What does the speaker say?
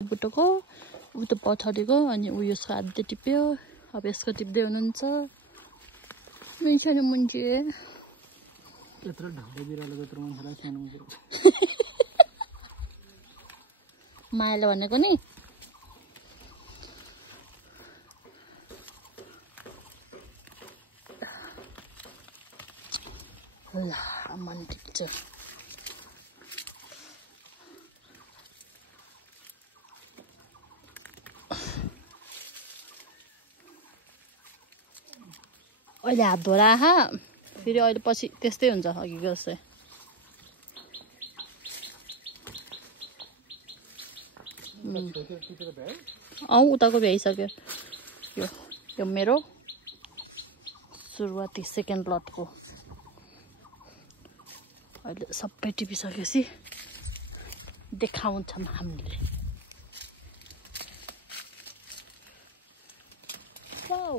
बुटोको उ त पछाडिको अनि उ यसको हातले टिप्यो अब यसको टिप्दै हुनुहुन्छ नि मुन्जे यत्रो ढाडे बिरालो त्यत्रो मान्छेलाई सानो मायाले भनेको नि ल मन टिप्छ अहिले हात धोरा फेरि अहिले पछि त्यस्तै हुन्छ अघिको जस्तै उताको भ्याइसक्यो यो मेरो सुरुवाती सेकेन्ड लटको अहिले सबै टिपिसकेपछि देखाउँछौँ हामीले वाउ